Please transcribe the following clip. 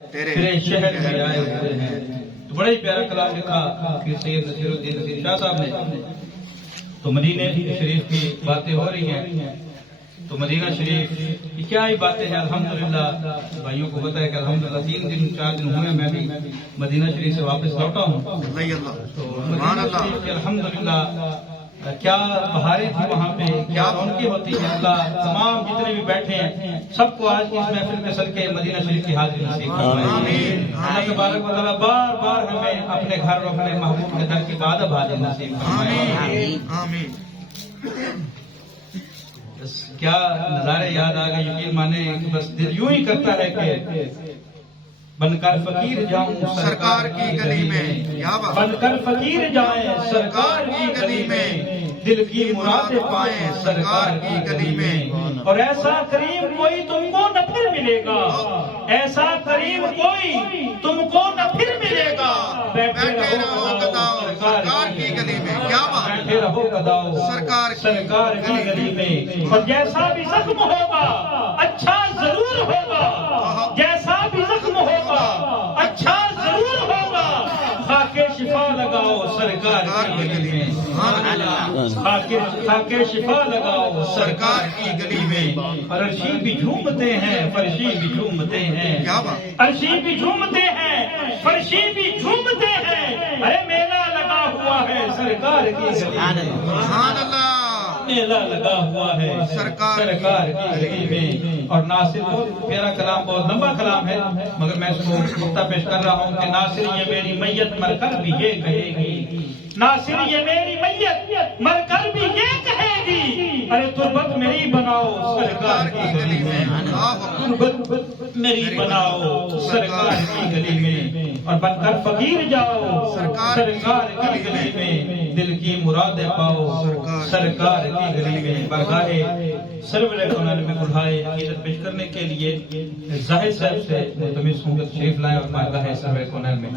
تیرے شہر میں آئے ہوئے ہیں۔ تو بڑا ہی پیارا کلام لکھا کہ سید نصیر الدین نصیر شاہ صاحب نے۔ تو مدینہ شریف کی باتیں ہو رہی ہیں، تو مدینہ شریف کی کیا ہی باتیں ہیں۔ الحمدللہ بھائیوں کو پتہ ہے کہ الحمدللہ 3 دن 4 دن ہوئے میں بھی مدینہ شریف سے واپس لوٹا ہوں۔ تو مدینہ شریف کے الحمدللہ کیا بہاریں تھی وہاں پہ، کیا رونقیں ہوتی ہیں۔ اللہ تمام جتنے بھی بیٹھے ہیں سب کو آج کی اس محفل میں چل کے مدینہ شریف کی حاضری نصیب فرمائے۔ اللہ تبارک و تعالیٰ بار بار ہمیں اپنے گھر اور اپنے محبوب کے در کی بعد حاضری نصیب فرمائے۔ کیا نظارے یاد آ گئے، یقین مانے کہ بس دل یوں ہی کرتا ہے کہ بن کر فقیر جاؤں سرکار کی گلی میں، بن کر فقیر جائیں سرکار کی گلی میں، دل کی مرادیں پائیں سرکار کی گلی میں۔ اور ایسا کریم کوئی تم کو نہ پھر ملے گا، ایسا کریم کوئی تم کو نہ پھر ملے گا۔ بیٹھے رہو گداؤ سرکار کی گلی میں، کیا بات ہے، بیٹھے رہو گداؤ سرکار کی گلی میں۔ اور جیسا بھی زخم ہوگا اچھا ضرور ہوگا، جیسا بھی زخم ہوگا اچھا ضرور ہوگا۔ خاکے شفا لگاؤ سرکار کی گلی میں، خاکے شفا لگاؤ سرکار کی گلی میں۔ اور عرشی بھی جھومتے ہیں فرشی بھی جھومتے ہیں، عرشی بھی جھومتے ہیں فرشی بھی جھومتے ہیں۔ ارے میلہ لگا ہوا ہے سرکار کی گلی میں، میلہ لگا ہوا ہے سرکار کی گلی میں۔ اور ناصر بہت پیارا کلام، بہت لمبا کلام ہے مگر میں اس کو نقطہ پیش کر رہا ہوں کہ ناصر یہ میری میت مر کر بھی یہ کہے گی، ناصر یہ میری میت مر کر بھی یہ کہے گی، ارے تربت میری بناؤ سرکار کی گلی میں، تربت میری بناؤ سرکار کی گلی میں۔ اور بن کر فقیر جاؤ سرکار کی گلی میں، دل کی مرادیں پاؤ سرکار کی گلی میں۔ برگاہ سرور کونین میں برہائے عقیدت پیش کرنے کے لیے زاہد صاحب سے ملتمس ہوں کہ تشریف لائیں اور برگاہ سرور کونین میں